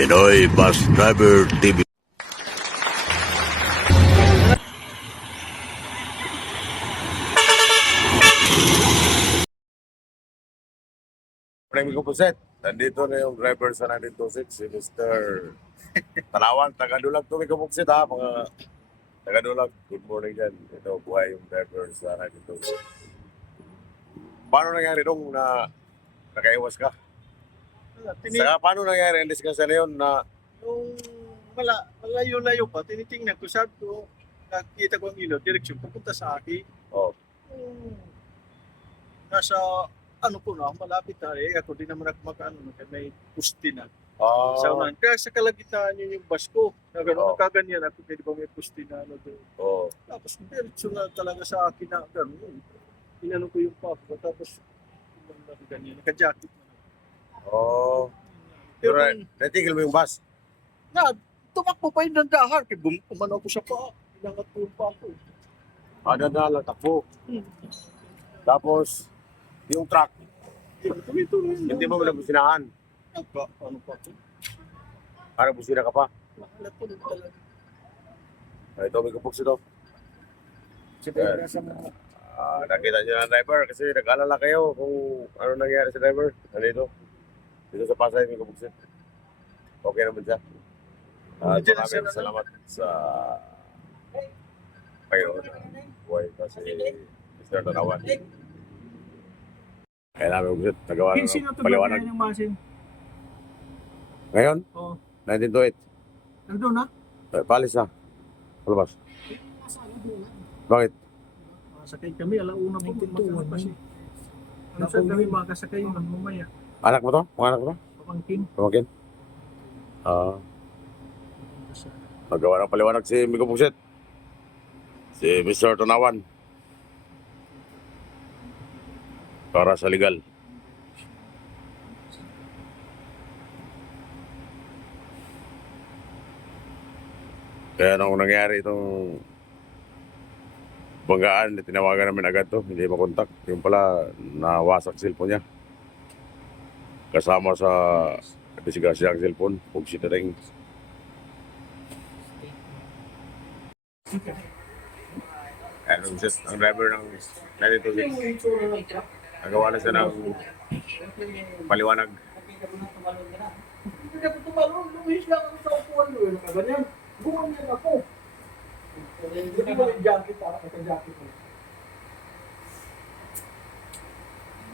Pinoy Bus Driver TV. Premi ko po set. Nandito na yung driver sa 926, si Mr. Talawan, taga-Dulag to, may kapuksit ha, mga taga-Dulag. Good morning dyan. Ito, buhay yung driver sa 926. Paano nangyari nung nakaiwas ka? Saka paano nangyari ang diskusyon na yun na Yung malayo-layo pa, tinitingnan ko, sabi ko, nakikita ko ang ilog, direksyon, pupunta sa akin. oh, Yung nasa, ano po na, malapit na, ako din naman ako mag-ano, may pusti na. Sa unahan. Kaya sa kalagitnaan yun yung bus ko, na gano'n, nakaganyan ako, pwede ba may pusti na, ano doon. Tapos, direksyon na talaga sa akin na, gano'n. Inano ko yung pop ko, tapos, ganyan, naka-jacket na. Pero Pero, natigil mo yung bus? tumakbo pa yung dandahan, kaya umano ko sa paa, inangat ko yung paa ko. Nadala, takbo. Tapos, yung truck, hindi mo nabusinahan. Ano pa ito? Parang busina ka pa. Mahalat ko din talaga. Ito, may kapuksit ito. Nakita niyo na driver kasi nag-alala kayo kung ano nangyari sa driver. Dito sa Pasay, may kapuksit. Okay naman siya. Maraming salamat sa kayo na buhay kasi Mr. Tanawan. Kaya namin kapuksit. Nagawa ng paliwanag. Yung masin? Ngayon, Oo. 1928. Nandun na? Palis na. Palabas. Bakit? Masakay kami, alauna po magkakaroon pa siya. Ano saan kami makasakay yun, mamaya. Anak mo to? Mga anak mo to? Pamangkin. Pamangkin? Nagawa ng paliwanag si Miko Pugset. Si Mr. Tanawan. Para sa legal. Kaya nung nangyari itong banggaan, tinawagan namin agad to, hindi makontak. Yung pala, nawasak cellphone niya. Kasama sa disgrasya ang cellphone, Pugset na rin. Ano ang driver ng 926. Nagawa na siya ng paliwanag. Hindi ako tumalong, lumis lang ako sa upuan doon. Ganyan, gumanyan ako. Hindi mo yung jacket, naka-jacket mo.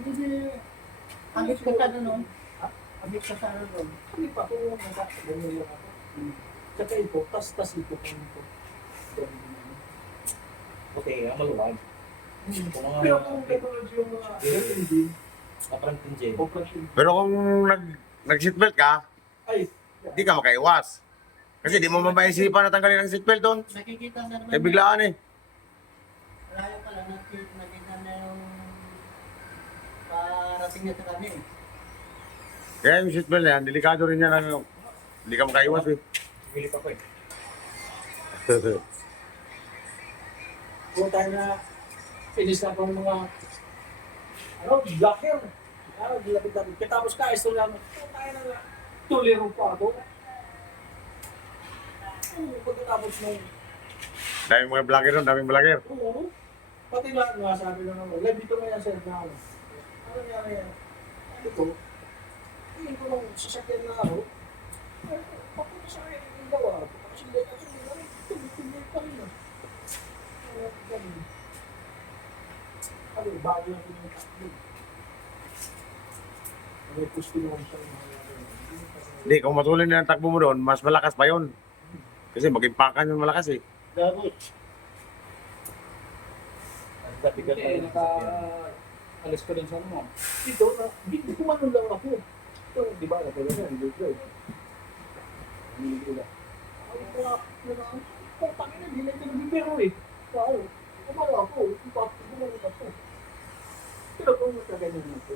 Hindi, Agit ka sa nun. Agit ka sa nun. hindi pa ako ganyan lang ako. Tsaka ito, tas ito ko nito. Okay, ang maluwag. Pero kung katulad yung mga hindi, Kaparang tinjay. operation. Pero kung nag-seatbelt ka, Ay, hindi ka makaiwas. Kasi di mo mabaisipan na tanggalin ang seatbelt doon. Nakikita na naman. Eh biglaan eh. Malayo pala, nakikita na yung parating niya sa kanya eh. Kaya yung seatbelt na yan, delikado rin yan. Hindi ka makaiwas eh. Pilip ako eh. kung tayo na finish na ng mga blocker. Dilapit-lapit. Katapos ka, isto lang. Kung tayo na tuliro pa ako. Pagkatapos ng Daming mga vlogger doon, daming vlogger. oo, pati lahat nga sabi lang naman, live dito nga yan sir na ano. Ano nangyari yan? Ano ko? Hindi ko lang sasakyan na ako. Papunta sa akin yung gawa. Kasi hindi lang, tuloy pa rin ah. Ano, bago lang yung takbo. May gusto naman siya ng mga Hindi, kung matuloy na ang takbo mo doon, mas malakas pa yun. Kasi mag-impakan yung malakas eh. Dapat. Kapigat Eh, alis ko din sa ano mo. Dito, hindi ko man lang ako. Ito, di ba, nakagawa yan, hindi ko. Hindi ko lang. Ang pangin na, di lang ito nabibiro eh. Wow, kumalo ako, kumalo ako. Pero kung nagkaganyan ako,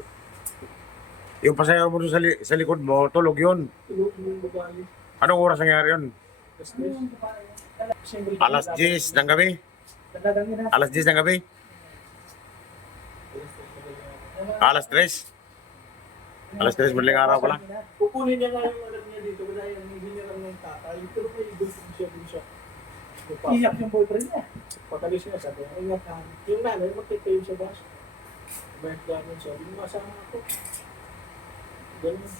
Yung pasahero mo doon sa likod mo, tulog yun. tulog yung babae. Anong oras nangyari yun? Siyempre, Alas 10 ng gabi? Alas 10 ng gabi? Alas 3? Alas 3 madaling araw pala. Kukunin niya nga yung anak niya dito. Wala yung hiniram ng tatay. Pero may gusto siya din siya. Iyak yung boyfriend niya. Pagkalis niya sabi, ingat ka. Yung nanay, magkikayo sa bus. Bayad namin siya. Hindi masama ako. Ganun.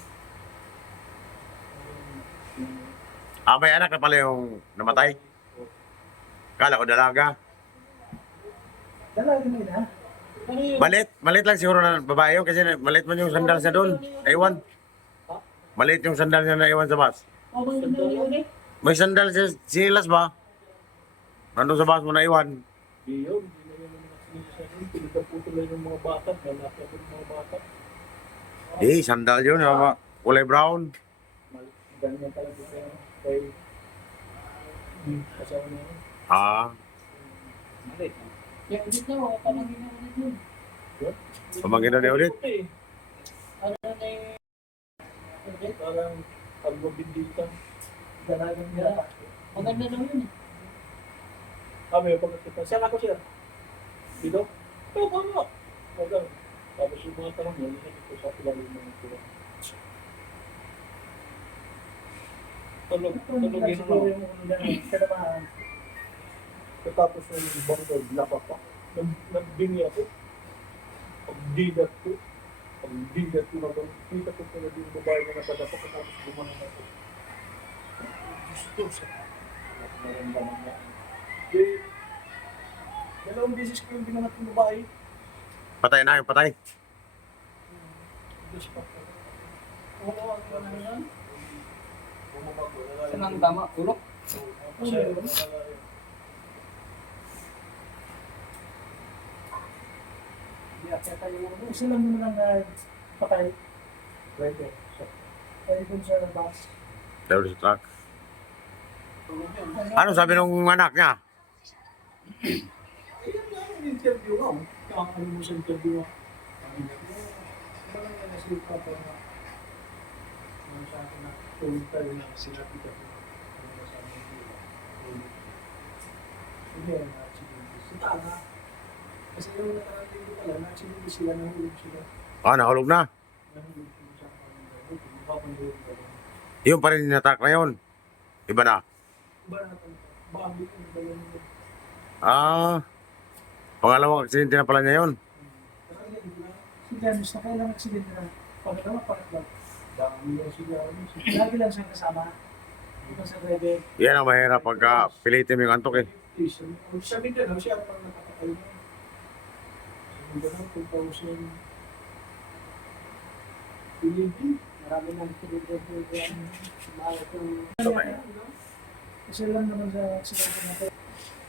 May anak na pala yung namatay. Kala ko dalaga. Dalaga mo na. Ano yun? Malit lang siguro na babae yun kasi malit man yung sandal niya doon. Naiwan. Malit yung sandal niya na iwan sa bus. O, ba yun na yun eh? May sandal siya, sinilas ba? Nandun sa bus mo na iwan. Hindi yun. Hindi na yung mga sinisasabi. Pinagkaputo lang yung mga bata. Lalaki yung mga bata. Sandal yun. Kulay brown. Ganyan talaga kay kasama niya. Kaya dito, panangin na ulit yun. Pamangkin na ulit. Ano na yung... Parang pagbabindita. Dalagang niya. Maganda daw yun eh. May pagkakita. Saan ako siya? Dito? Oo, baka. Baga. Tapos yung mga tanong niya, hindi ko sa ilalim ng mga tulogin mo. yung kalabahan. Tapos yung bangko, lapak pa. Nagbingi ako. Pagdilat ko na ba? Kita ko pala yung babae na nakadapak tapos gumanon ako. Gusto sa naramdaman niya. Dalawang beses ko yung binangat ng babae. Patay na yung patay. Diyos pa. Oo, ano yun? Bumabag ko. Saan ang tama? Ulok? Isa lang mo lang na patay. Pwede. Pwede dun sa bus. Daw sa truck. Ano sabi nung anak niya? Ayun nga yung interview ko. Kakakali mo sa interview ko. Parang yung nasip pa po na Ano sa akin na tulog tayo na sinabi ko. Ano sa amin dito. hindi na accident. Sa tama. Kasi yung nakarang linggo pala, na-accident sila, nahulog sila. Nahulog na. Nahulog sila sa kanila. Mapapandulog ka lang. Yung pa rin inatak na yun. Iba na. Iba na ito. Babi ko, dalawa nila. Pangalawang aksidente na pala niya yun. Kasi hindi na. Si Janus, nakailang accident na. Pagkatama, pangatlo. Dami lang sila. Lagi lang siyang kasama. Ito sa driver. Yan ang mahirap pagka pilitin mo yung antok eh. Sabi ka na, siya parang nakakatayo na. Sabi ka na, 2,000. Pilipin. Marami nang pinag-driver yan. Sumalat yung... Kasi lang naman sa accident na ito.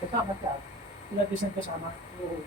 Kasama ka. Lagi siyang kasama. Oo.